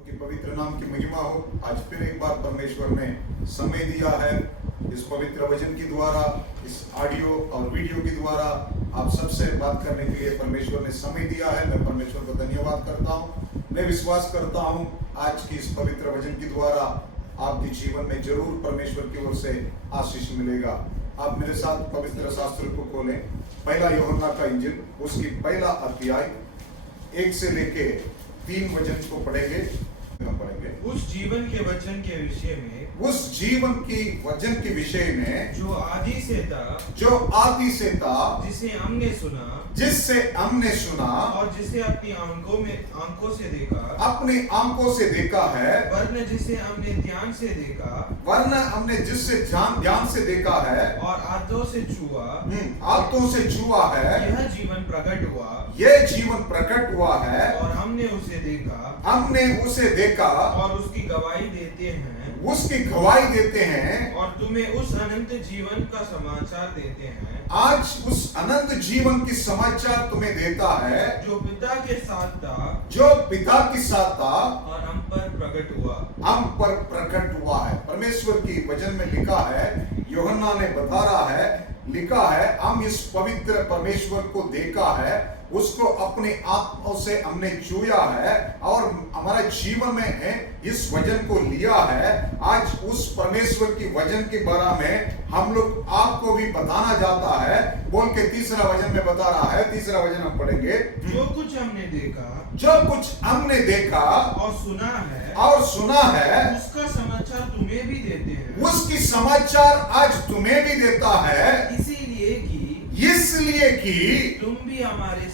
की पवित्र नाम की महिमा हो। आज फिर एक बार परमेश्वर ने समय दिया है इस पवित्र वचन के द्वारा, इस ऑडियो और वीडियो के द्वारा आप सबसे बात करने के लिए परमेश्वर ने समय दिया है। मैं परमेश्वर को धन्यवाद करता हूँ। मैं विश्वास करता हूँ आज की इस पवित्र वचन के द्वारा आपके जीवन में जरूर परमेश्वर की ओर से आशीष मिलेगा। आप मेरे साथ पवित्र शास्त्र को खोलें, पहला यूहन्ना का इंजिल उसकी पहला अध्याय 1 से लेके 3 वचन को पढ़ेंगे। उस जीवन के वचन के विषय में, उस जीवन की वचन के विषय में जो आदि से था, जिसे हमने सुना और जिसे अपनी आंखों से देखा, अपनी आंखों से देखा है, वरन जिसे हमने ध्यान से देखा और हाथों से छुआ है, यह जीवन प्रकट हुआ है और हमने उसे देखा और उसकी गवाही देते हैं और तुम्हें उस अनंत जीवन का समाचार देते हैं। आज उस अनंत जीवन की समाचार तुम्हें देता है जो पिता के साथ था और हम पर प्रकट हुआ है। परमेश्वर की वचन में लिखा है, यूहन्ना ने बता रहा है, लिखा है, हम इस पवित्र परमेश्वर को देखा है, उसको अपने आत्मा से हमने छुआ है और हमारा जीवन में इस वचन को लिया है। आज उस परमेश्वर की वचन के बारे में हम लोग आपको भी बताना जाता है। बोल के तीसरा वचन में बता रहा है, तीसरा वचन हम पढ़ेंगे। जो कुछ हमने देखा और सुना है उसका समाचार तुम्हें भी देते हैं। उसकी समाचार आज तुम्हें भी देता है, इसलिए कि तुम भी हमारे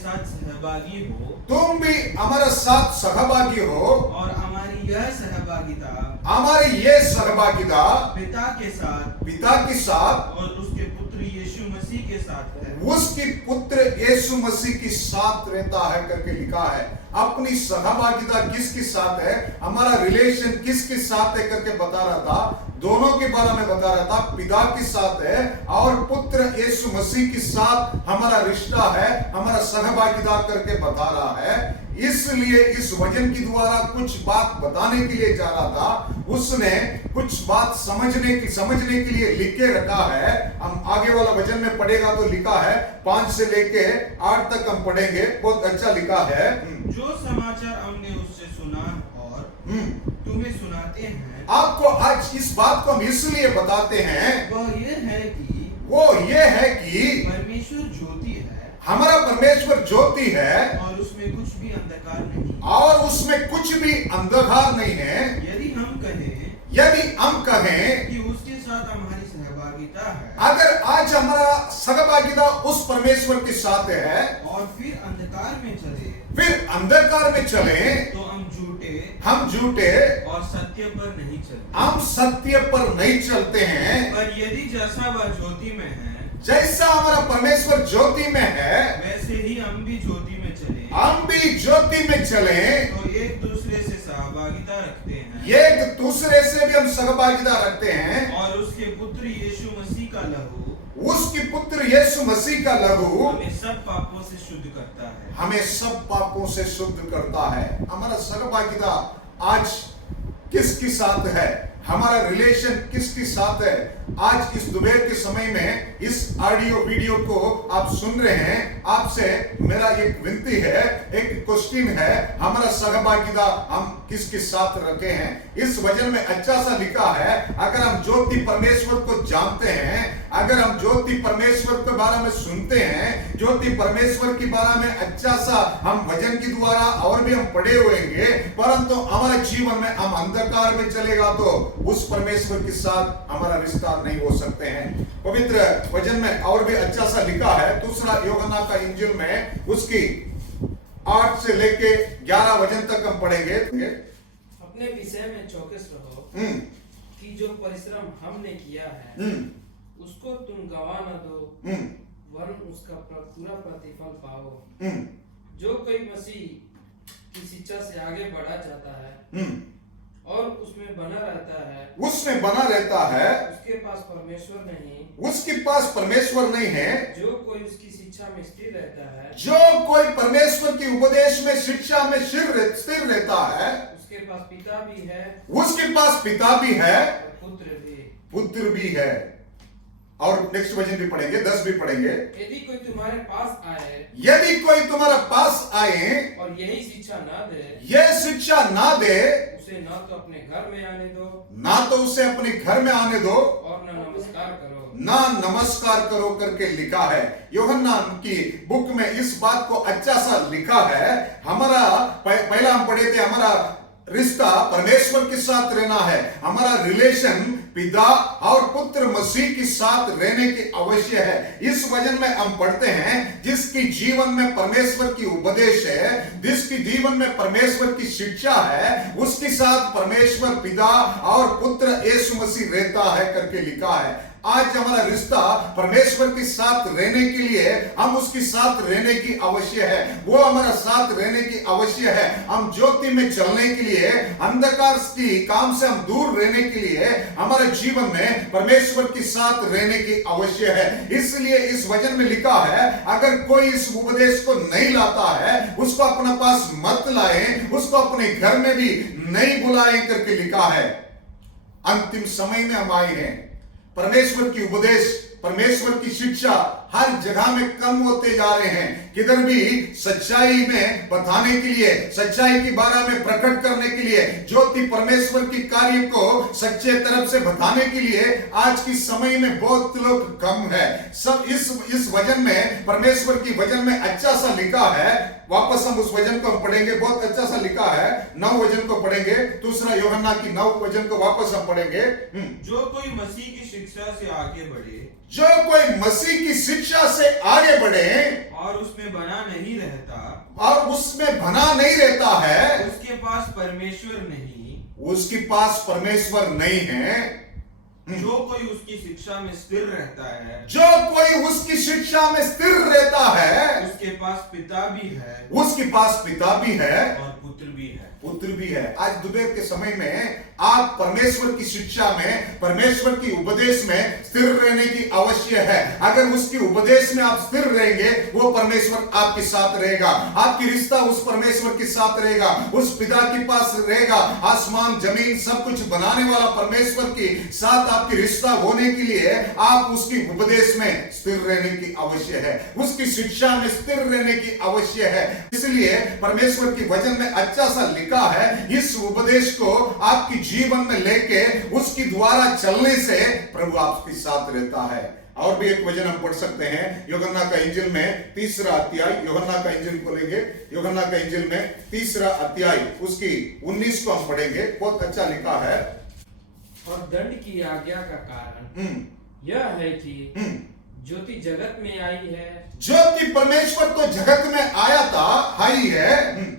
साथ सहभागी हो और हमारी यह सहभागिता पिता के साथ और उसके पुत्र यीशु मसीह के साथ है। उसके पुत्र यीशु मसीह के साथ रहता है करके लिखा है। अपनी सहभागिता किसके साथ है, हमारा रिलेशन किसके साथ है करके बता रहा था। दोनों के बारे में बता रहा था, पिता के साथ है और पुत्र यीशु मसीह के साथ हमारा रिश्ता है, हमारा सहभागिता करके बता रहा है। इसलिए इस वचन के द्वारा कुछ बात बताने के लिए जा रहा था। उसने कुछ बात समझने के लिए लिख के रखा है। हम आगे वाला वचन में पढ़ेगा तो लिखा है 5 से लेके 8 तक हम पढ़ेंगे। बहुत अच्छा लिखा है। जो समाचार हमने उससे सुना और तुम्हें सुनाते हैं, आपको आज इस बात को हम इसलिए बताते हैं, वो ये है कि परमेश्वर ज्योति है, हमारा परमेश्वर ज्योति है और उसमें कुछ भी अंधकार नहीं है। यदि हम कहें कि उसके साथ हमारी सहभागिता है, अगर आज हमारा सहभागिता उस परमेश्वर के साथ है और फिर अंधकार में चले तो हम झूठे और हम सत्य पर नहीं चलते हैं। पर यदि जैसा वह ज्योति में है, जैसा हमारा परमेश्वर ज्योति में है, वैसे ही हम भी ज्योति में चले तो एक दूसरे से सहभागिता रखते हैं, एक दूसरे से भी हम सहभागिता रखते हैं और उसके पुत्र यीशु मसीह का लहू हमें सब पापों से शुद्ध करता है। हमारा सहभागिता आज किसके साथ है, हमारा रिलेशन किसके साथ है। आज इस दोपहर के समय में इस ऑडियो वीडियो को आप सुन रहे हैं, आपसे मेरा एक विनती है, एक क्वेश्चन है, हमारा सहभागिता हम किसके साथ रखे हैं। इस वचन में अच्छा सा लिखा है, अगर हम ज्योति परमेश्वर को जानते हैं, अगर हम ज्योति परमेश्वर के बारे में सुनते हैं, ज्योति परमेश्वर के बारे में अच्छा सा हम वचन के द्वारा और भी हम पढ़े हुएंगे, परंतु हमारे जीवन में हम अंधकार में चलेगा तो उस परमेश्वर के साथ हमारा रिश्ता नहीं हो सकते हैं। पवित्र वचन में और भी अच्छा सा लिखा है, दूसरा यूहन्ना का इंजिल में उसकी 8 से लेके 11 वचन तक हम पढ़ेंगे। अपने विषय में चौकस रहो कि जो परिश्रम हमने किया है उसको तुम गवा न दो, वरन उसका पूरा प्रतिफल पाओ। जो कोई मसीह की शिक्षा से आगे बढ़ा जाता है और उसमें बना रहता है, उसके पास परमेश्वर नहीं है। जो कोई उसकी शिक्षा में स्थिर रहता है, जो कोई परमेश्वर की उपदेश में शिक्षा में स्थिर रहता है, उसके उसके पास पिता भी है उसके पास पिता भी है, पुत्र भी है। और नेक्स्ट वचन भी पढ़ेंगे, 10 भी पढ़ेंगे। यदि कोई तुम्हारे पास आए यदि कोई तुम्हारे पास आए और यही शिक्षा ना दे, यह शिक्षा ना दे, उसे ना तो अपने घर में आने दो ना तो उसे अपने घर में आने दो और ना नमस्कार करो। ना नमस्कार करो करके लिखा है। यूहन्ना की बुक में इस बात को अच्छा सा लिखा है। हमारा पहला हम पढ़े थे, हमारा रिश्ता परमेश्वर के साथ रहना है। हमारा रिलेशन पिता और पुत्र मसीह के साथ रहने की आवश्यक है। इस वचन में हम पढ़ते हैं, जिसकी जीवन में परमेश्वर की उपदेश है, जिसकी जीवन में परमेश्वर की शिक्षा है, उसके साथ परमेश्वर पिता और पुत्र यीशु मसीह रहता है करके लिखा है। आज हमारा रिश्ता परमेश्वर के साथ रहने के लिए हम उसके साथ रहने की आवश्यक है। वो हमारा साथ रहने की आवश्यक है। हम ज्योति में चलने के लिए, अंधकार की काम से हम दूर रहने के लिए हमारे जीवन में परमेश्वर के साथ रहने की आवश्यक है। इसलिए इस वचन में लिखा है, अगर कोई इस उपदेश को नहीं लाता है, उसको अपने पास मत लाए, उसको अपने घर में भी नहीं बुलाए करके लिखा है। अंतिम समय में हम आए हैं। परमेश्वर की उपदेश, परमेश्वर की शिक्षा हर जगह में कम होते जा रहे हैं। किधर भी सच्चाई में बताने के लिए, सच्चाई के बारे में प्रकट करने के लिए, ज्योति परमेश्वर की कार्य को सच्चे तरफ से बताने के लिए आज की समय में बहुत लोग कम है। सब इस वचन में, परमेश्वर की वचन में अच्छा सा लिखा है। वापस हम उस वचन को पढ़ेंगे, बहुत अच्छा सा लिखा है। 9 वचन को पढ़ेंगे, दूसरा यूहन्ना की 9 वचन को वापस हम पढ़ेंगे। जो कोई मसीह की शिक्षा से आगे बढ़े, जो कोई मसीह की शिक्षा से आगे बढ़े और उसमें बना नहीं रहता, और उसमें बना नहीं रहता है, उसके पास परमेश्वर नहीं। उसके पास परमेश्वर नहीं है। जो कोई उसकी शिक्षा में स्थिर रहता है, जो कोई उसकी शिक्षा में स्थिर रहता है, उसके पास पिता भी है, उसके पास पिता भी है और पुत्र भी है। पुत्र भी है। आज दोपहर के समय में आप परमेश्वर की शिक्षा में, परमेश्वर की उपदेश में स्थिर रहने की आवश्यक है। अगर उसकी उपदेश में आप स्थिर रहेंगे, वो परमेश्वर आपके साथ रहेगा। आपकी रिश्ता उस परमेश्वर के साथ रहेगा, उस पिता के पास रहेगा। आसमान जमीन सब कुछ बनाने वाला परमेश्वर के साथ आपकी रिश्ता होने के लिए आप उसकी उपदेश में स्थिर रहने की आवश्यक है, उसकी शिक्षा में स्थिर रहने की आवश्यक है। इसलिए परमेश्वर की वचन में अच्छा सा लिखा है, इस उपदेश को आपकी जीवन में लेके उसकी द्वारा चलने से प्रभु आपके साथ रहता है। और भी एक वचन हम पढ़ सकते हैं, यूहन्ना का इंजिल में 3रा अध्याय, यूहन्ना का इंजिल को लेंगे, यूहन्ना का इंजिल में 3रा अध्याय उसकी 19 को हम पढ़ेंगे। बहुत अच्छा लिखा है। और दंड की आज्ञा का कारण यह है कि ज्योति जगत में आई है, ज्योति परमेश्वर तो जगत में आया था, आई है,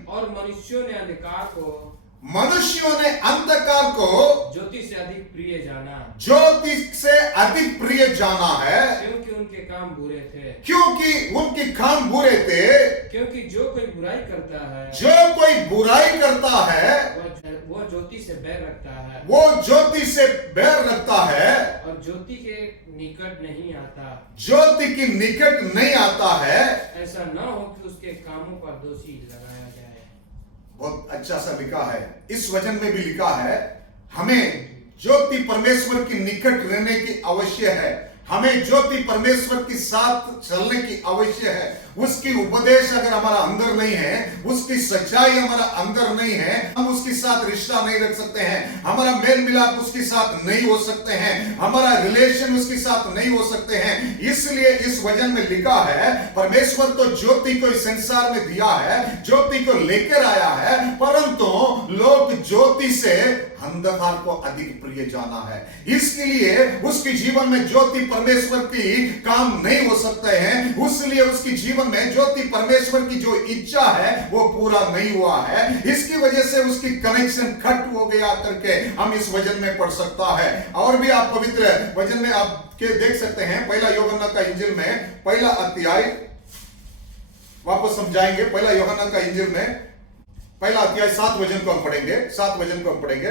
और मनुष्यों ने अंधकार को, मनुष्यों ने अंधकार को ज्योति से अधिक प्रिय जाना, ज्योति से अधिक प्रिय जाना है, क्योंकि उनके काम बुरे थे। क्योंकि उनके काम बुरे थे। क्योंकि जो कोई बुराई करता है, जो कोई बुराई करता है, वो ज्योति से बैर रखता है, वो ज्योति से बैर रखता है, और ज्योति के निकट नहीं आता, ज्योति की निकट नहीं आता है। ऐसा न हो कि उसके कामों पर दोषी लगाया जाए। बहुत अच्छा सा लिखा है। इस वचन में भी लिखा है, हमें ज्योति परमेश्वर की निकट रहने की आवश्यक है। हमें ज्योति परमेश्वर के साथ चलने की आवश्यक है। उसकी उपदेश अगर हमारा अंदर नहीं है, उसकी सच्चाई हमारा अंदर नहीं है, हम उसके साथ रिश्ता नहीं रख सकते हैं। हमारा मेल मिलाप उसके साथ नहीं हो सकते हैं, हमारा रिलेशन उसके साथ नहीं हो सकते हैं। इसलिए इस वचन में लिखा है, परमेश्वर तो ज्योति को इस संसार में दिया है, ज्योति को लेकर आया है, परंतु लोग ज्योति से अंधकार को अधिक प्रिय जाना है। इसके लिए उसके जीवन में ज्योति परमेश्वर की काम नहीं हो सकते हैं। इसलिए उसके जीवन में ज्योति परमेश्वर की जो इच्छा है वो पूरा नहीं हुआ है। इसकी वजह से उसकी कनेक्शन कट हो गया करके हम इस वचन में पढ़ सकता है। और भी आप पवित्र वचन में आप के देख सकते हैं, पहला यूहन्ना का इंजिल में 1 अध्याय, वापस हम जाएंगे 1 यूहन्ना का इंजिल में 1 अध्याय 7 वचन को हम पढ़ेंगे, 7 वचन को हम पढ़ेंगे।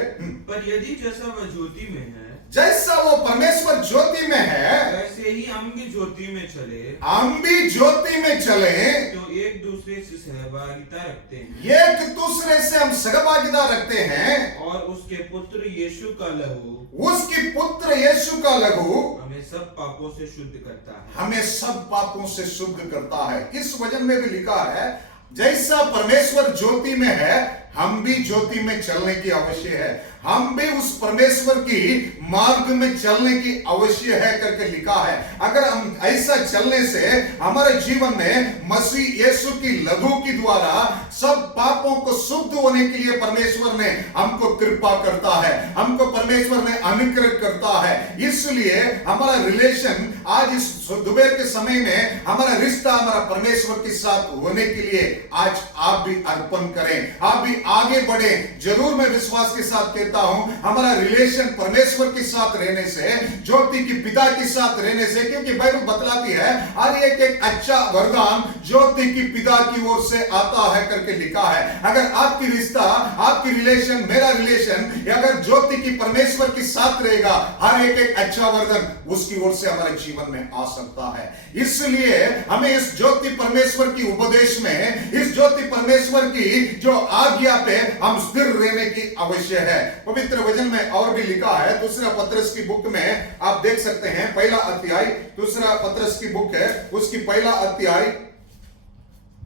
पर यदि जैसा वह ज्योति में है, जैसा वो परमेश्वर ज्योति में है, वैसे ही हम भी ज्योति में चले, हम भी ज्योति में चले, तो एक दूसरे से सहभागिता रखते हैं एक दूसरे से हम सहभागिता रखते हैं और उसके पुत्र यीशु का लहू उसकी पुत्र यीशु का लहू हमें सब पापों से शुद्ध करता है। हमें सब पापों से शुद्ध करता है। इस वचन में भी लिखा है जैसा परमेश्वर ज्योति में है हम भी ज्योति में चलने की आवश्यक है, हम भी उस परमेश्वर की मार्ग में चलने की आवश्यक है करके लिखा है। अगर हम ऐसा चलने से हमारे जीवन में मसीह यीशु की लहू के द्वारा सब पापों को शुद्ध होने के लिए परमेश्वर ने हमको कृपा करता है, हमको परमेश्वर ने अनुग्रह करता है। इसलिए हमारा रिलेशन आज इस दोपहर के समय में हमारा रिश्ता हमारा परमेश्वर के साथ होने के लिए आज आप भी अर्पण करें, आप भी आगे बढ़े। जरूर मैं विश्वास के साथ कहता हूं हमारा रिलेशन परमेश्वर के साथ रहने से, ज्योति की पिता के साथ रहने से, क्योंकि बाइबल बतलाती है हर एक अच्छा वरदान ज्योति की पिता की ओर से आता है करके लिखा है। अगर आपकी रिश्ता, आपकी रिलेशन, मेरा रिलेशन अगर ज्योति की परमेश्वर के साथ रहेगा, हर एक अच्छा वरदान उसकी ओर से हमारे जीवन में आ सकता है। इसलिए हमें इस ज्योति परमेश्वर की उपदेश में, इस ज्योति परमेश्वर की जो आज्ञा पे हम स्थिर रहने की आवश्यक है। पवित्र वचन में और भी लिखा है, दूसरा पत्रस की बुक में आप देख सकते हैं, पहला अध्याय, दूसरा पत्रस की बुक है, उसकी पहला अध्याय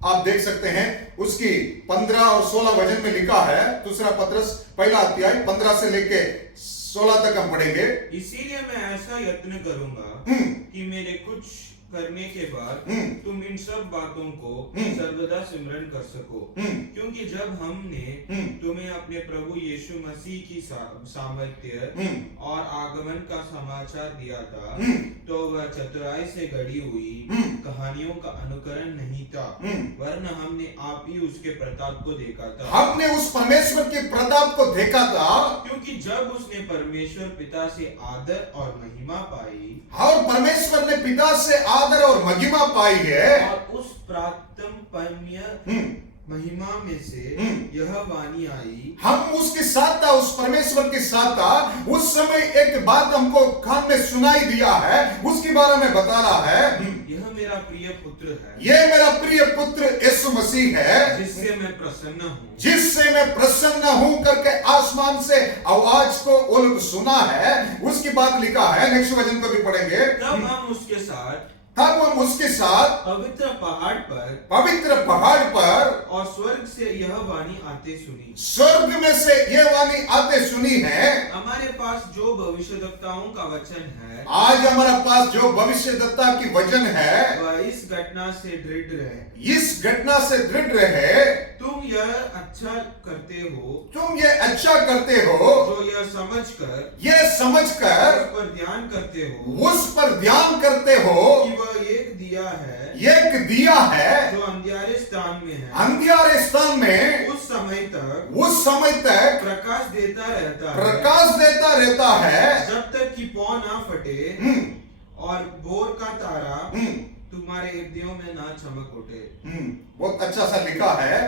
आप देख सकते हैं, उसकी 15 और 16 वचन में लिखा है। दूसरा पत्रस पहला अध्याय 15 से लेके 16 तक हम पढ़ेंगे। इसीलिए मैं ऐसा यत्न करूंगा कि मेरे कुछ करने के बाद तुम इन सब बातों को सर्वदा सिमरन कर सको, क्योंकि जब हमने तुम्हें अपने प्रभु यीशु मसीह की सामर्थ्य और आगमन का समाचार दिया था, तो वह चतुराई से गढ़ी हुई कहानियों का अनुकरण नहीं था, वरन हमने आप ही उसके प्रताप को देखा था। हमने उस परमेश्वर के प्रताप को देखा था, क्योंकि जब उसने परमेश्वर पिता से आदर और महिमा पाई, और परमेश्वर ने पिता से आदर और महिमा पाई है, और उस प्रातम्य महिमा में से यह वाणी आई, हम उसके साथ था, उस परमेश्वर के साथ था। उस समय एक बात हमको कान में सुनाई दिया है, उसके बारे में बता रहा है, यह मेरा प्रिय पुत्र है, ये मेरा प्रिय पुत्र यीशु मसीह है, जिससे मैं प्रसन्न हूँ, जिससे मैं प्रसन्न हूं करके आसमान से आवाज को वो लोग सुना है। उसकी बात लिखा है, नेक्स्ट वचन को भी पढ़ेंगे। तब हम उसके साथ पवित्र पहाड़ पहाड़ पर और स्वर्ग से यह वाणी आते सुनी, स्वर्ग में से यह वाणी आते सुनी है। हमारे पास जो भविष्यद्वक्ताओं का वचन है, आज हमारा पास जो भविष्यद्वक्ता की वचन है, वह इस घटना से दृढ़ रहे, इस घटना से दृढ़ रहे। तुम यह अच्छा करते हो, तुम ये अच्छा करते हो, जो यह समझकर उस पर ध्यान करते हो, उस पर ध्यान करते हो कि वह एक दिया है, एक दिया है जो अंधियारे स्थान में है, अंधियारे स्थान में उस समय तक प्रकाश देता रहता है, जब तक कि पौ ना फटे और भोर का तारा तुम्हारे हृदयों में ना चमक उठे। बहुत अच्छा सा लिखा है।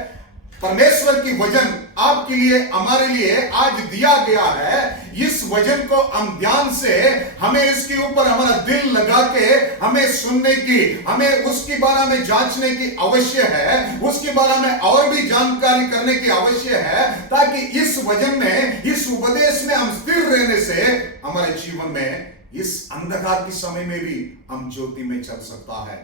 परमेश्वर की वचन आपके लिए, हमारे लिए आज दिया गया है। इस वचन को हम ध्यान से, हमें इसके ऊपर हमारा दिल लगा के हमें सुनने की, हमें उसके बारे में जांचने की आवश्यक है, उसके बारे में और भी जानकारी करने की आवश्यक है, ताकि इस वचन में, इस उपदेश में हम स्थिर रहने से हमारे जीवन में इस अंधकार के समय में भी हम ज्योति में चल सकता है।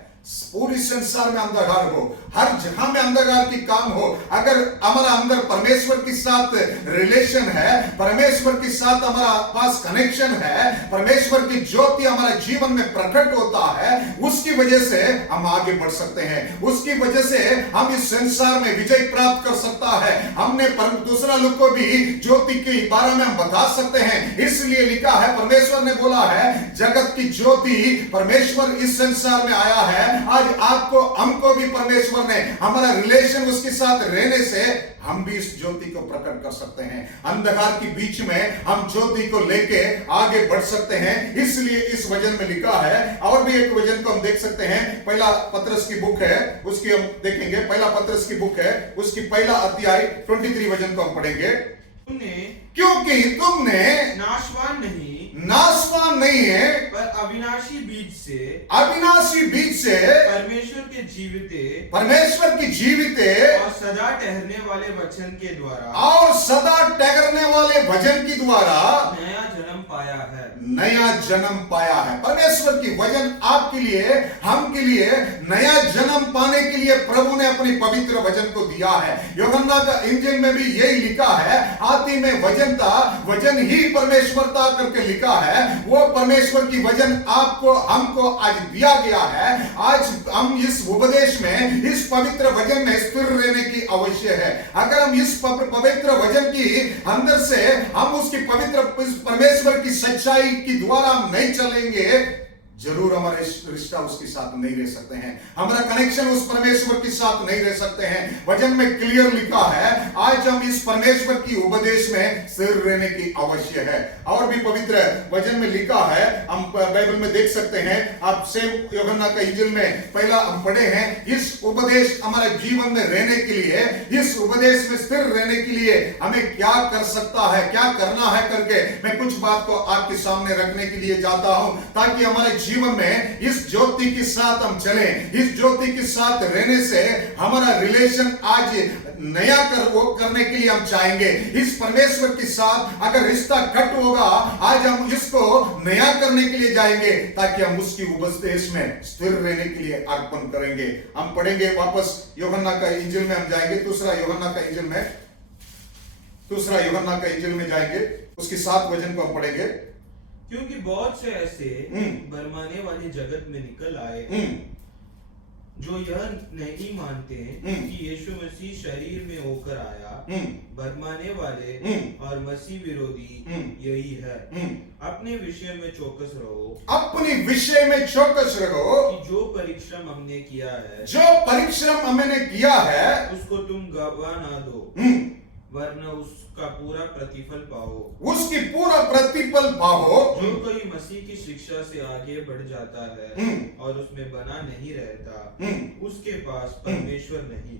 पूरी संसार में अंधकार हो, हर जगह में अंधकार की काम हो, अगर हमारा अंदर परमेश्वर के साथ रिलेशन है, परमेश्वर के साथ हमारा पास कनेक्शन है, परमेश्वर की ज्योति हमारे जीवन में प्रकट होता है, उसकी वजह से हम आगे बढ़ सकते हैं, उसकी वजह से हम इस संसार में विजय प्राप्त कर सकता है। हमने दूसरा लोग को भी ज्योति के बारे में हम बता सकते हैं। इसलिए लिखा है, परमेश्वर ने बोला है, जगत की ज्योति परमेश्वर इस संसार में आया है। आज आपको, हमको भी परमेश्वर ने, हमारा रिलेशन उसके साथ रहने से हम भी इस ज्योति को प्रकट कर सकते हैं। अंधकार के बीच में हम ज्योति को लेके आगे बढ़ सकते हैं। इसलिए इस वचन में लिखा है, और भी एक वचन को हम देख सकते हैं, पहला पत्रस की बुक है, उसकी हम देखेंगे, पहला पत्रस की बुक है, उसकी पहला अध्याय 23 वचन को हम पढ़ेंगे। तुमने क्योंकि तुमने नाशवान नाशवान नहीं है, पर अविनाशी बीज से अविनाशी बीज से परमेश्वर के जीविते परमेश्वर की जीवित और सदा ठहरने वाले वचन के द्वारा और सदा ठहरने वाले वचन की द्वारा नया जन्म पाया है। नया जन्म पाया है। परमेश्वर की वचन आपके लिए, हम के लिए नया जन्म पाने के लिए प्रभु ने अपनी पवित्र वचन को दिया है। यूहन्ना का इंजिल में भी यही लिखा है, आदि में वचन था, वचन ही परमेश्वर था करके लिखा है। वो परमेश्वर की वचन आपको, हमको आज दिया गया है। आज हम इस उपदेश में, इस पवित्र वचन में स्थिर रहने की आवश्यक है। अगर हम इस पवित्र वचन की अंदर से हम उसकी पवित्र परमेश्वर की सच्चाई की द्वारा हम नहीं चलेंगे, जरूर हमारा रिश्ता उसके साथ नहीं रह सकते हैं, हमारा कनेक्शन उस परमेश्वर के साथ नहीं रह सकते हैं। वचन में क्लियर लिखा है, आज हम इस परमेश्वर की उपदेश में स्थिर रहने की आवश्यक है। और भी पवित्र वचन में लिखा है, हम बाइबल में देख सकते हैं, आप सेम यूहन्ना का इंजिल में पहला हम पढ़े हैं, इस उपदेश हमारे जीवन में रहने के लिए, इस उपदेश में स्थिर रहने के लिए हमें क्या कर सकता है, क्या करना है करके मैं कुछ बात को आपके सामने रखने के लिए जाता हूं, ताकि हमारे जीवन में इस ज्योति के साथ हम चलें। इस ज्योति के साथ रहने से हमारा रिलेशन आज नया करने के लिए हम चाहेंगे। इस परमेश्वर के साथ अगर रिश्ता कट होगा, आज हम इसको नया करने के लिए जाएंगे, ताकि हम उसकी उपदेश में स्थिर रहने के लिए अर्पण करेंगे। हम पढ़ेंगे वापस यूहन्ना का इंजिल में हम जाएंगे, दूसरा यूहन्ना का इंजिल में जाएंगे, उसके 7 वचन को हम पढ़ेंगे। क्योंकि बहुत से ऐसे बरमाने वाले जगत में निकल आए जो यह नहीं मानते कि यीशु मसीह शरीर में होकर आया। बरमाने वाले और मसीह विरोधी यही है। अपने विषय में चौकस रहो, अपने विषय में चौकस रहो कि जो परिश्रम हमने किया है, जो परिश्रम हमने किया है, उसको तुम गवा ना दो, वरना उसका पूरा प्रतिफल पाओ। उसकी पूरा प्रतिफल पाओ। जो कोई मसीह की शिक्षा से आगे बढ़ जाता है और उसमें बना नहीं रहता, उसके पास परमेश्वर नहीं।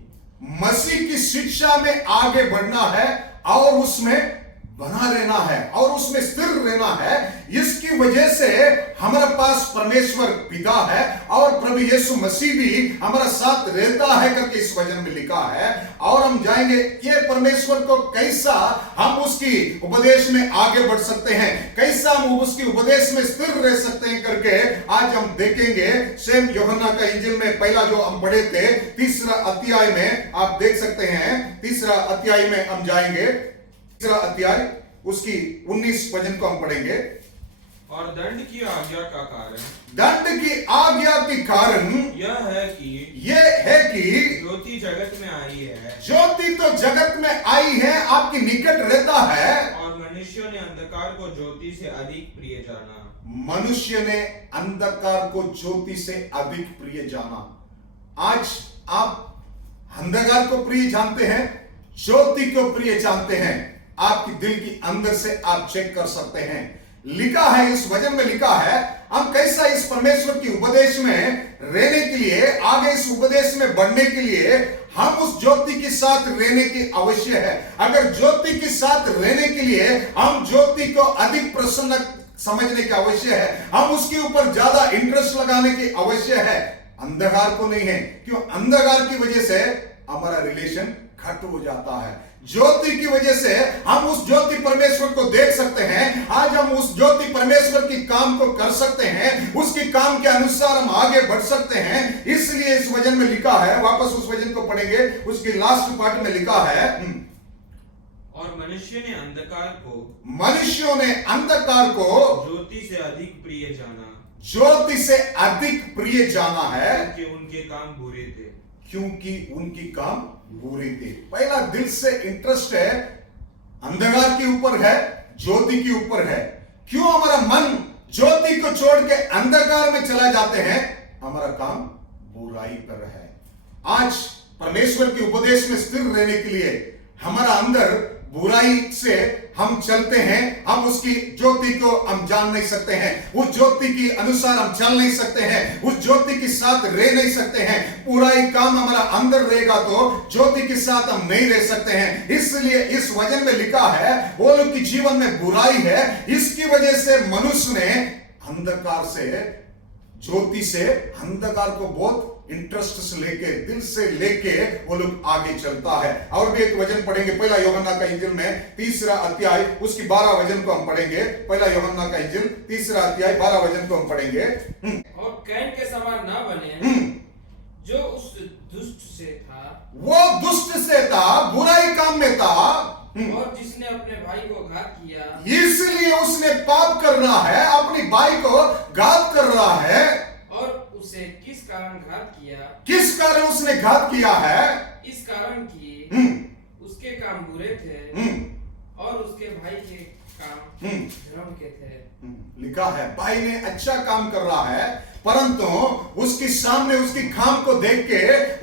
मसीह की शिक्षा में आगे बढ़ना है और उसमें बना रहना है और उसमें स्थिर रहना है। इसकी वजह से हमारे पास परमेश्वर पिता है और प्रभु यीशु मसीह भी हमारा साथ रहता है करके इस वचन में लिखा है। और हम जाएंगे ये परमेश्वर को कैसा हम उसकी उपदेश में आगे बढ़ सकते हैं, कैसा हम उसकी उपदेश में स्थिर रह सकते हैं करके आज हम देखेंगे। सेम यूहन्ना का इंजिल में पहला जो हम पढ़े थे, 3 अध्याय में आप देख सकते हैं, 3 अध्याय में हम जाएंगे। 3 अध्याय उसकी 19 वचन को हम पढ़ेंगे। और दंड की आज्ञा का कारण, दंड की आज्ञा के कारण यह है कि ज्योति जगत में आई है, ज्योति तो जगत में आई है, आपकी निकट रहता है, और मनुष्यों ने अंधकार को ज्योति से अधिक प्रिय जाना। मनुष्य ने अंधकार को ज्योति से अधिक प्रिय जाना। आज आप अंधकार को प्रिय जानते हैं, ज्योति को प्रिय जानते हैं, आपकी दिल की अंदर से आप चेक कर सकते हैं। लिखा है, इस वचन में लिखा है, हम कैसा इस परमेश्वर की उपदेश में रहने के लिए, आगे इस उपदेश में बढ़ने के लिए हम उस ज्योति के साथ रहने की आवश्यक है। अगर ज्योति के साथ रहने के लिए हम ज्योति को अधिक प्रसन्न समझने की आवश्यक है, हम उसके ऊपर ज्यादा इंटरेस्ट लगाने की आवश्यक है, अंधकार को नहीं है। क्यों? अंधकार की वजह से हमारा रिलेशन खट हो जाता है। ज्योति की वजह से हम उस ज्योति परमेश्वर को देख सकते हैं। आज हम उस ज्योति परमेश्वर की काम को कर सकते हैं, उसके काम के अनुसार हम आगे बढ़ सकते हैं। इसलिए इस वचन में लिखा है, वापस उस वचन को पढ़ेंगे, उसके लास्ट पार्ट में लिखा है, और मनुष्यों ने अंधकार को ज्योति से अधिक प्रिय जाना, ज्योति से अधिक प्रिय जाना है, क्योंकि उनके काम बुरे थे। क्योंकि उनकी काम बुरे थे। पहला दिल से इंटरेस्ट है, अंधकार के ऊपर है, ज्योति के ऊपर है। क्यों हमारा मन ज्योति को छोड़ के अंधकार में चला जाते हैं? हमारा काम बुराई पर है। आज परमेश्वर के उपदेश में स्थिर रहने के लिए हमारा अंदर बुराई से हम चलते हैं, हम उसकी ज्योति को हम जान नहीं सकते हैं, उस ज्योति के अनुसार हम चल नहीं सकते हैं, उस ज्योति के साथ रह नहीं सकते हैं। बुराई काम हमारा अंदर रहेगा तो ज्योति के साथ हम नहीं रह सकते हैं। इसलिए इस वचन में लिखा है वो लोग की जीवन में बुराई है, इसकी वजह से मनुष्य ने अंधकार से, ज्योति से अंधकार को बहुत इंटरेस्ट से लेके, दिल से लेके वो लोग आगे चलता है। और भी एक वचन पढ़ेंगे, पहला यूहन्ना का इंजिल में 3 अध्याय उसकी 12 वचन को हम पढ़ेंगे। पहला यूहन्ना का इंजिल 3 अध्याय 12 वचन को हम पढ़ेंगे। और कैन के समान ना बने जो उस दुष्ट से था, वो दुष्ट से था, बुराई काम में था, और जिसने अपने भाई को घात किया, इसलिए उसने पाप कर रहा है, अपनी भाई को घात कर रहा है। और उसे किस कारण घात किया? किस कारण उसने घात किया है? इस कारण कि उसके काम बुरे थे और उसके भाई के काम धर्म के थे। लिखा है भाई ने अच्छा काम कर रहा है, परंतु उसके सामने उसकी काम को देख के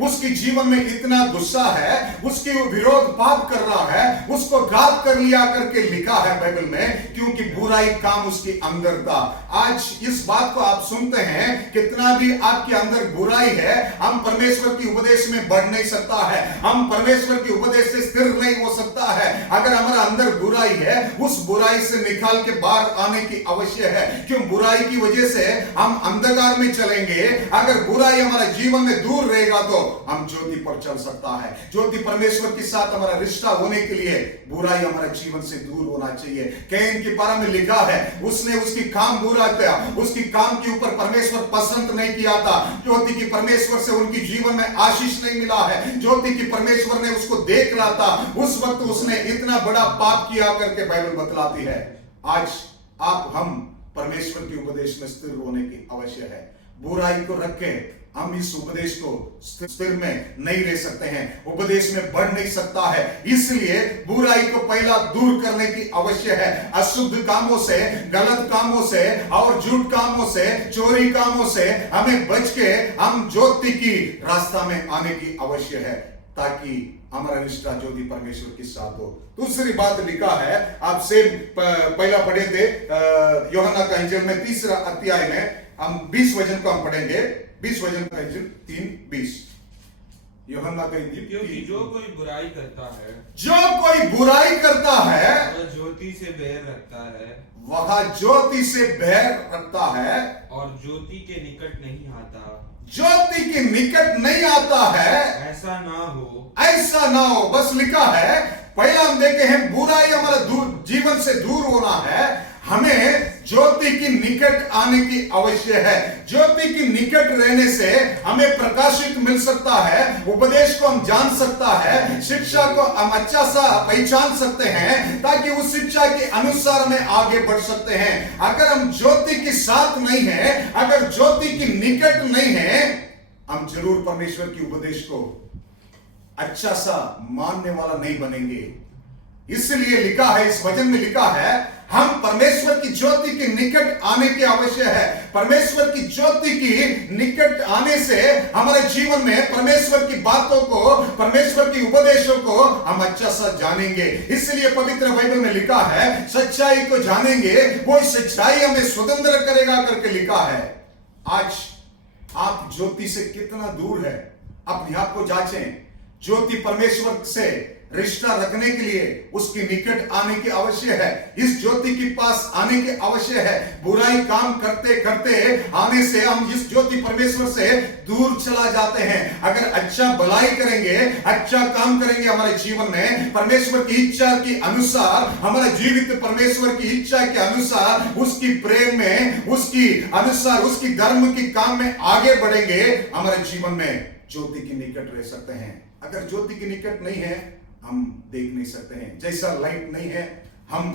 उसकी जीवन में इतना गुस्सा है, उसके विरोध पाप कर रहा है, उसको घात कर लिया करके लिखा है बाइबल में, क्योंकि बुराई काम उसके अंदर था। आज इस बात को आप सुनते हैं, कितना भी आपके अंदर बुराई है, हम परमेश्वर की उपदेश में बढ़ नहीं सकता है, हम परमेश्वर की उपदेश से स्थिर नहीं हो सकता है। अगर हमारा अंदर बुराई है, उस बुराई से निकाल के बाहर आने की आवश्यक है, क्यों? बुराई की वजह से हम अंधकार में चलेंगे। अगर बुराई हमारे जीवन में दूर रहेगा तो हम ज्योति पर चल सकता है। ज्योति परमेश्वर के साथ हमारा रिश्ता होने के लिए बुराई हमारे जीवन से दूर होना चाहिए। कैन के बारे में लिखा है, उसने उसकी काम बुरा किया, उसकी काम के ऊपर परमेश्वर पसंद नहीं किया था। ज्योति की परमेश्वर से उनकी जीवन में आशीष नहीं मिला है, ज्योति की परमेश्वर ने उसको देख रहा था, उस वक्त उसने इतना बड़ा पाप किया करके बाइबल बतलाती है। आज आप हम परमेश्वर की उपदेश में स्थिर होने की आवश्यक है। बुराई को रखे हम इस उपदेश को स्थिर में नहीं रह सकते हैं, उपदेश में बढ़ नहीं सकता है। इसलिए बुराई को पहला दूर करने की आवश्यक है। अशुद्ध कामों से, गलत कामों से और झूठ कामों से, चोरी कामों से हमें बच के हम ज्योति की रास्ता में आने की आवश्यक है, ताकि हमारा रिश्ता ज्योति परमेश्वर के साथ हो। दूसरी बात लिखा है, आप से पहला पढ़े थे यूहन्ना का इंजिल में 3 अध्याय में हम 20 वचन को हम पढ़ेंगे। 20 वचन का इंजिल 3:20 यूहन्ना का इंजिल। क्योंकि जो कोई बुराई करता है, जो कोई बुराई करता है वह ज्योति से बैर रखता है, वह ज्योति से बैर रखता है और ज्योति के निकट नहीं आता। ज्योति के निकट नहीं आता है, ऐसा ना हो, ऐसा ना हो। बस लिखा है, पहला हम देखे हैं बुराई हमारा जीवन से दूर होना है, हमें ज्योति की निकट आने की आवश्यक है। ज्योति की निकट रहने से हमें प्रकाशित मिल सकता है, उपदेश को हम जान सकता है, शिक्षा को हम अच्छा सा पहचान सकते हैं, ताकि उस शिक्षा के अनुसार में आगे बढ़ सकते हैं। अगर हम ज्योति के साथ नहीं है, अगर ज्योति की निकट नहीं है, हम जरूर परमेश्वर की उपदेश को अच्छा सा मानने वाला नहीं बनेंगे। इसलिए लिखा है, इस वचन में लिखा है, हम परमेश्वर की ज्योति के निकट आने की आवश्यक है। परमेश्वर की ज्योति की निकट आने से हमारे जीवन में परमेश्वर की बातों को, परमेश्वर की उपदेशों को हम अच्छा सा जानेंगे। इसलिए पवित्र बाइबल में लिखा है, सच्चाई को जानेंगे वो सच्चाई हमें स्वतंत्र करेगा करके लिखा है। आज आप ज्योति से कितना दूर है, अपने आप को जांचें। ज्योति परमेश्वर से रिश्ता रखने के लिए उसके निकट आने की आवश्यक है, इस ज्योति के पास आने की आवश्यक है। बुराई काम करते करते आने से हम इस ज्योति परमेश्वर से दूर चला जाते हैं। अगर अच्छा भलाई करेंगे, अच्छा काम करेंगे हमारे जीवन में, परमेश्वर की इच्छा के अनुसार, हमारा जीवित परमेश्वर की इच्छा के अनुसार, उसकी प्रेम में, उसकी अनुसार, उसकी धर्म की काम में आगे बढ़ेंगे, हमारे जीवन में ज्योति के निकट रह सकते हैं। अगर ज्योति के निकट नहीं है, हम देख नहीं सकते हैं। जैसा लाइट नहीं है, हम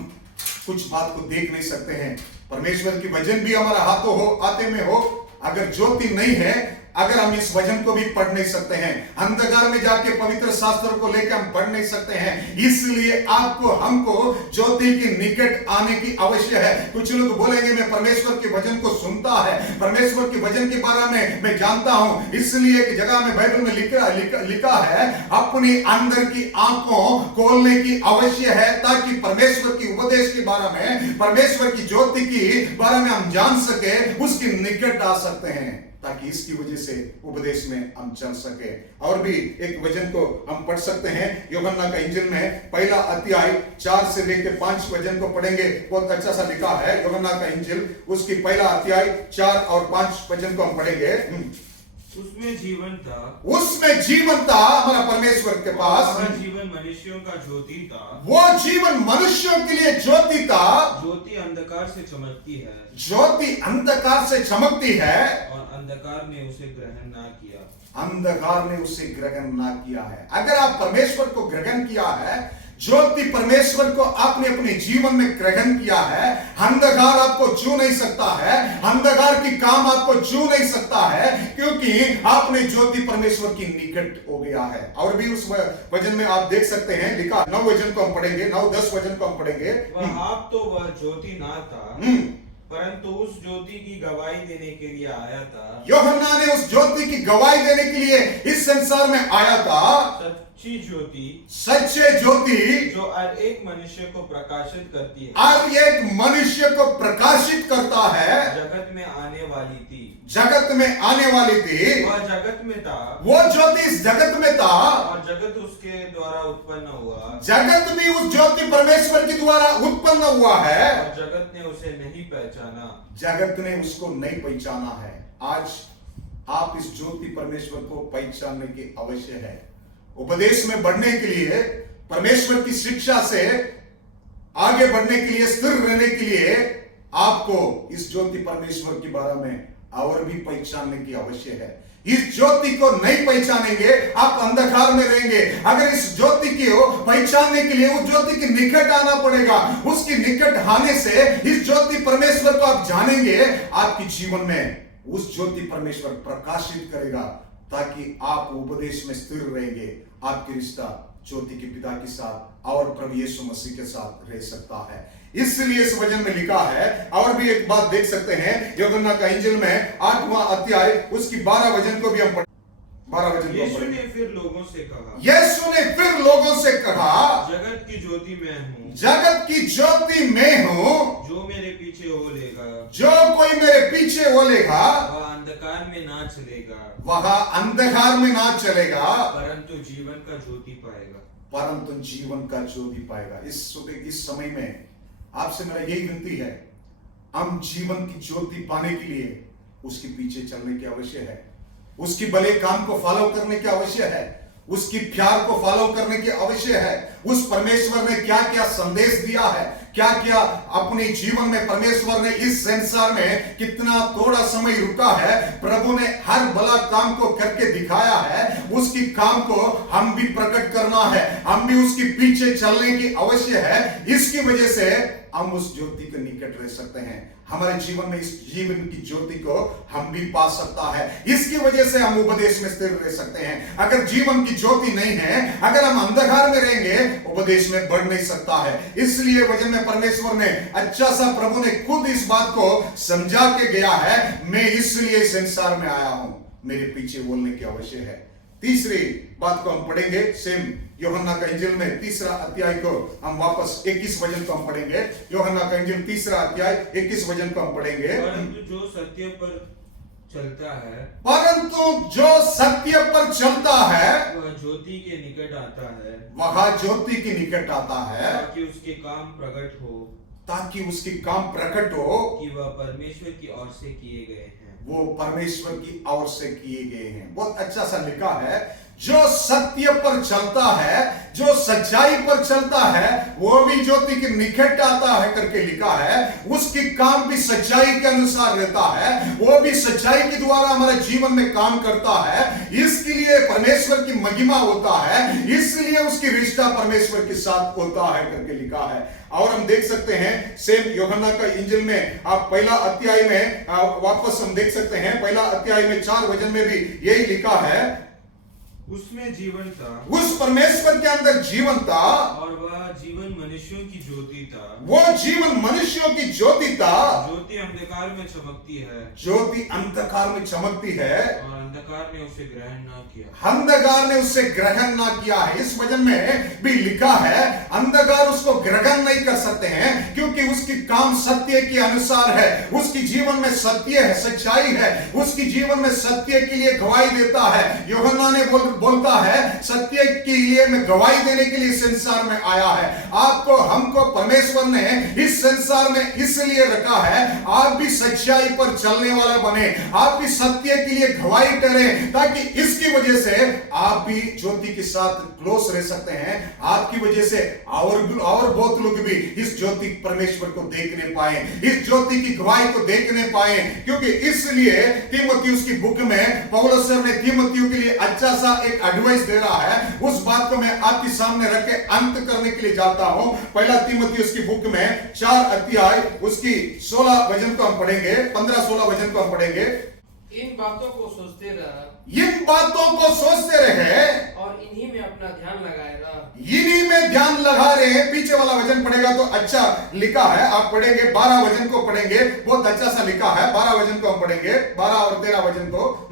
कुछ बात को देख नहीं सकते हैं। परमेश्वर की वचन भी हमारा हाथों हो, आते में हो, अगर ज्योति नहीं है, अगर हम इस वचन को भी पढ़ नहीं सकते हैं, अंधकार में जाके पवित्र शास्त्र को लेकर हम पढ़ नहीं सकते हैं, इसलिए आपको हमको ज्योति के निकट आने की आवश्यक है। कुछ लोग बोलेंगे मैं परमेश्वर के वचन को सुनता है, परमेश्वर के वचन के बारे में मैं जानता हूं, इसलिए एक जगह में बाइबल में लिखा है अपनी अंदर की आंखों खोलने की आवश्यक है, ताकि परमेश्वर की उपदेश के बारे में, परमेश्वर की ज्योति के बारे में हम जान सके, उसके निकट आ सकते हैं, ताकि इसकी वजह से उपदेश में हम चल सके। और भी एक वचन को हम पढ़ सकते हैं, यूहन्ना का इंजिल में पहला अध्याय 4 से लेकर 5 वचन को पढ़ेंगे, बहुत अच्छा सा लिखा है यूहन्ना का इंजिल, उसकी पहला अध्याय 4 और 5 वचन को हम पढ़ेंगे। उसमें जीवन था, उसमें जीवन था, हमारा परमेश्वर के पास, वह जीवन मनुष्यों का ज्योति था, वो जीवन मनुष्यों के लिए ज्योति था, ज्योति अंधकार से चमकती है, ज्योति अंधकार से चमकती है, और अंधकार ने उसे ग्रहण ना किया, अंधकार ने उसे ग्रहण ना किया है। अगर आप परमेश्वर को ग्रहण किया है, ज्योति परमेश्वर को आपने अपने जीवन में ग्रहण किया है, अंधकार आपको छू नहीं सकता है, अंधकार की काम आपको छू नहीं सकता है, क्योंकि आपने ज्योति परमेश्वर की निकट हो गया है। और भी उस वचन में आप देख सकते हैं लिखा, 9 वचन को हम पढ़ेंगे, 9-10 वचन को हम पढ़ेंगे। वह आप तो वह ज्योति ना था, परंतु उस ज्योति की गवाही देने के लिए आया था। यूहन्ना ने उस ज्योति की गवाही देने के लिए इस संसार में आया था, सच्ची ज्योति, सच्चे ज्योति जो हर एक मनुष्य को प्रकाशित करती है, हर एक मनुष्य को प्रकाशित करता है, जगत में आने वाली थी, जगत में आने वाली थी, वह जगत में था, वो ज्योति इस जगत में था, और जगत उसके द्वारा उत्पन्न हुआ, जगत भी उस ज्योति परमेश्वर के द्वारा उत्पन्न हुआ है, और जगत ने उसे नहीं पहचाना, जगत ने उसको नहीं पहचाना है। आज आप इस ज्योति परमेश्वर को पहचानने की आवश्यक है। उपदेश में बढ़ने के लिए, परमेश्वर की शिक्षा से आगे बढ़ने के लिए, स्थिर रहने के लिए आपको इस ज्योति परमेश्वर के बारे में और भी पहचानने की आवश्यक है। इस ज्योति को नहीं पहचानेंगे, आप अंधकार में रहेंगे। अगर इस ज्योति को पहचानने के लिए उस ज्योति के निकट आना पड़ेगा, उसके निकट आने से इस ज्योति परमेश्वर को आप जानेंगे, आपके जीवन में उस ज्योति परमेश्वर प्रकाशित करेगा, ताकि आप उपदेश में स्थिर रहेंगे। आपकी रिश्ता ज्योति के पिता के साथ और प्रभु यीशु मसीह के साथ रह सकता है। इसलिए इस वचन में लिखा है, और भी एक बात देख सकते हैं यूहन्ना का इंजिल में 8वां अध्याय उसकी 12 वचन को भी हम 12 वचन को यीशु ने फिर लोगों से कहा, यीशु ने फिर लोगों से कहा, जगत की ज्योति मैं हूँ, जगत की ज्योति मैं हूँ, जो मेरे पीछे हो लेगा, जो कोई मेरे पीछे हो लेगा, वह अंधकार में ना चलेगा, वह अंधकार में ना चलेगा, परंतु जीवन का ज्योति पाएगा, परंतु जीवन का ज्योति पाएगा। इस समय में आपसे मेरा यही विनती है, हम जीवन की ज्योति पाने के लिए उसके पीछे चलने की आवश्यक है, उसकी भले काम को फॉलो करने की आवश्यक है, उसकी प्यार को फॉलो करने की आवश्यक है। उस परमेश्वर ने क्या क्या संदेश दिया है, क्या क्या अपने जीवन में परमेश्वर ने इस संसार में कितना थोड़ा समय रुका है, प्रभु ने हर भला काम को करके दिखाया है, उसकी काम को हम भी प्रकट करना है, हम भी उसके पीछे चलने की आवश्यक है। इसकी वजह से हम उस ज्योति के निकट रह सकते हैं, हमारे जीवन में इस जीवन की ज्योति को हम भी पा सकता है। इसकी वजह से हम उपदेश में स्थिर रह सकते हैं। अगर जीवन की ज्योति नहीं है, अगर हम अंधकार में रहेंगे, उपदेश में बढ़ नहीं सकता है। इसलिए वचन में परमेश्वर ने अच्छा सा, प्रभु ने खुद इस बात को समझा के गया है, मैं इसलिए संसार में आया हूं, मेरे पीछे बोलने की आवश्यक है। तीसरी बात को हम पढ़ेंगे, सेम यूहन्ना का इंजिल में 3रा अध्याय को हम वापस 21 वचन को हम पढ़ेंगे। यूहन्ना का इंजिल 3रा अध्याय 21 वचन को हम पढ़ेंगे। परंतु जो सत्य पर चलता है, परंतु जो सत्य पर चलता है, वह ज्योति के निकट आता है, वह ज्योति के निकट आता है, ताकि उसके काम प्रकट हो, ताकि उसके काम प्रकट हो कि वह परमेश्वर की ओर से किए गए हैं, वो परमेश्वर की ओर से किए गए हैं। बहुत अच्छा सा लिखा है, जो सत्य पर चलता है, जो सच्चाई पर चलता है, वो भी ज्योति के निकट आता है करके लिखा है। उसकी काम भी सच्चाई के अनुसार रहता है, वो भी सच्चाई के द्वारा हमारे जीवन में काम करता है। इसके लिए परमेश्वर की महिमा होता है, इसलिए उसकी रिश्ता परमेश्वर के साथ होता है करके लिखा है। और हम देख सकते हैं सेम यूहन्ना का इंजिल में आप पहला अध्याय में वापस हम देख सकते हैं, पहला अध्याय में 4 वचन में भी यही लिखा है, उसमें जीवन था, उस परमेश्वर के अंदर जीवन था, और वह जीवन मनुष्यों की ज्योति था। वो जीवन मनुष्यों की ज्योति था। ज्योति अंधकार में चमकती है, ज्योति अंधकार में चमकती है, और अंधकार ने उसे ग्रहण न किया। अंधकार ने उससे ग्रहण ना किया है। इस वचन में भी लिखा है अंधकार उसको ग्रहण नहीं कर सकते हैं, क्योंकि उसकी काम सत्य के अनुसार है। उसकी जीवन में सत्य है, सच्चाई है, उसकी जीवन में सत्य के लिए गवाही देता है। यूहन्ना ने बोलता है सत्य के लिए मैं गवाही देने के लिए संसार में आया है। आपको हमको परमेश्वर ने इस संसार में इसलिए रखा है, आप भी सच्चाई पर चलने वाले बने, आप भी सत्य के लिए गवाही ठहरे, ताकि इसकी वजह से आप भी ज्योति के साथ क्लोज रह सकते हैं। आपकी वजह से और बहुत लोग भी इस ज्योति परमेश्वर को देखने पाए, इस ज्योति की गवाही को देखने पाए। क्योंकि इसलिए तीमुथियुस की बुक में पौलुस सर ने तीमुथियु के लिए अच्छा सा एक एडवाइस दे रहा है। उस बात को मैं आपके सामने रख के अंत करने के लिए जाता हूं। पहला तीमुथियुस की बुक में 4 अध्याय उसकी 16 वचन को हम पढ़ेंगे, 15-16 वचन को हम पढ़ेंगे। इन बातों को सोचते रह, इन बातों को सोचते रहे, और इन्हीं में अपना ध्यान लगाए रह। इन्हीं में ध्यान लगा रहे हैं। पीछे वाला वचन पढ़ेगा तो अच्छा लिखा है, आप पढ़ेंगे 12 वचन को पढ़ेंगे, बहुत अच्छा सा लिखा है। 12 वचन को हम पढ़ेंगे, 12 और 13 वचन को।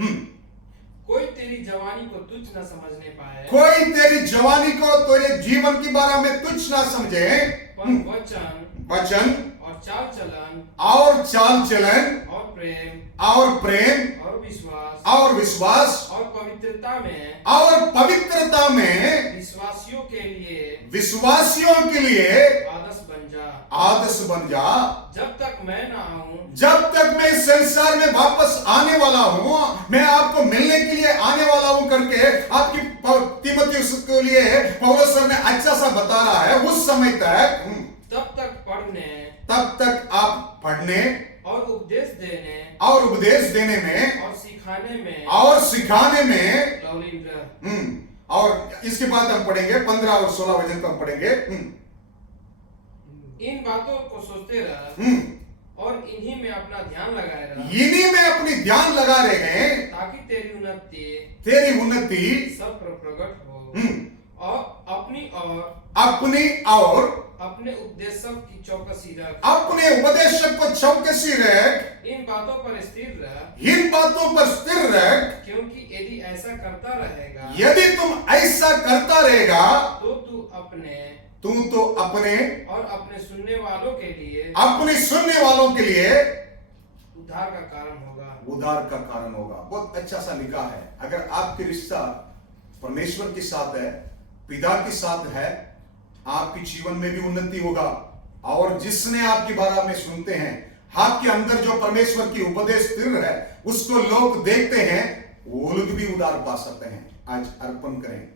कोई तेरी जवानी को तुच्छ न समझने पाए, कोई तेरी जवानी को तेरे जीवन के बारे में तुच्छ ना समझे, पर वचन और चाल चलन और प्रेम और विश्वास और पवित्रता में विश्वासियों के लिए आदर्श बन जा। जब तक मैं इस संसार में वापस आने वाला हूं, मैं आपको मिलने के लिए आने वाला हूं करके आपकी तीमुथियुस के लिए पौलुस सर ने अच्छा सा बता रहा है। उस समय तक तब तक आप पढ़ने और उपदेश देने में और सिखाने में लवलीन रह। और इसके बाद हम पढ़ेंगे 15 और 16 वचन को हम पढ़ेंगे। इन बातों को सोचते रह, और इन्हीं में अपना ध्यान लगाए रह। इन्हीं में अपनी ध्यान लगा रहे हैं, ताकि तेरी उन्नति सब पर प्रकट हो, और अपने उपदेशक की चौकसी रख। अपने उपदेशक को चौकसी रख, इन बातों पर स्थिर रह, क्योंकि यदि ऐसा करता रहेगा, यदि तुम ऐसा करता रहेगा, तो तू अपने और अपने सुनने वालों के लिए उद्धार का कारण होगा। बहुत अच्छा सा लिखा है। अगर आपके रिश्ता परमेश्वर के साथ है, पिता के साथ है, आपके जीवन में भी उन्नति होगा। और जिसने आपके बारे में सुनते हैं, आपके अंदर जो परमेश्वर की उपदेश स्थिर है, उसको लोग देखते हैं, वो लोग भी उद्धार पा सकते हैं। आज अर्पण करें।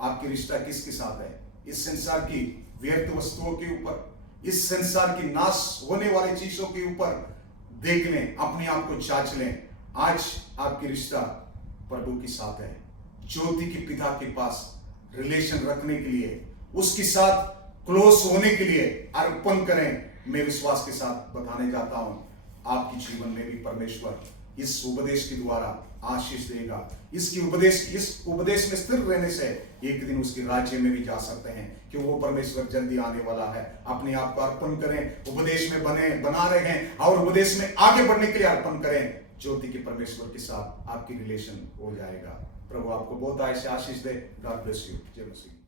आपकी रिश्ता किसके साथ है? इस संसार की व्यर्थ वस्तुओं के ऊपर, इस संसार की नाश होने वाली चीजों के ऊपर देख लें, अपने आप को जांच लें। आज आपकी रिश्ता प्रभु के साथ है, ज्योति के पिता के पास रिलेशन रखने के लिए, उसके साथ क्लोज होने के लिए अर्पण करें। मैं विश्वास के साथ बताने जाता हूं, आपके जीवन में भी परमेश्वर इस उपदेश के द्वारा आशीष देगा। इस उपदेश में स्थिर रहने से एक दिन उसके राज्य में भी जा सकते हैं, कि वो परमेश्वर जल्दी आने वाला है। अपने आप को अर्पण करें, उपदेश में बना रहे हैं, और उपदेश में आगे बढ़ने के लिए अर्पण करें। ज्योति के परमेश्वर के साथ आपकी रिलेशन हो जाएगा। प्रभु आपको बहुत आशीष दे। God bless you. जय मसीह।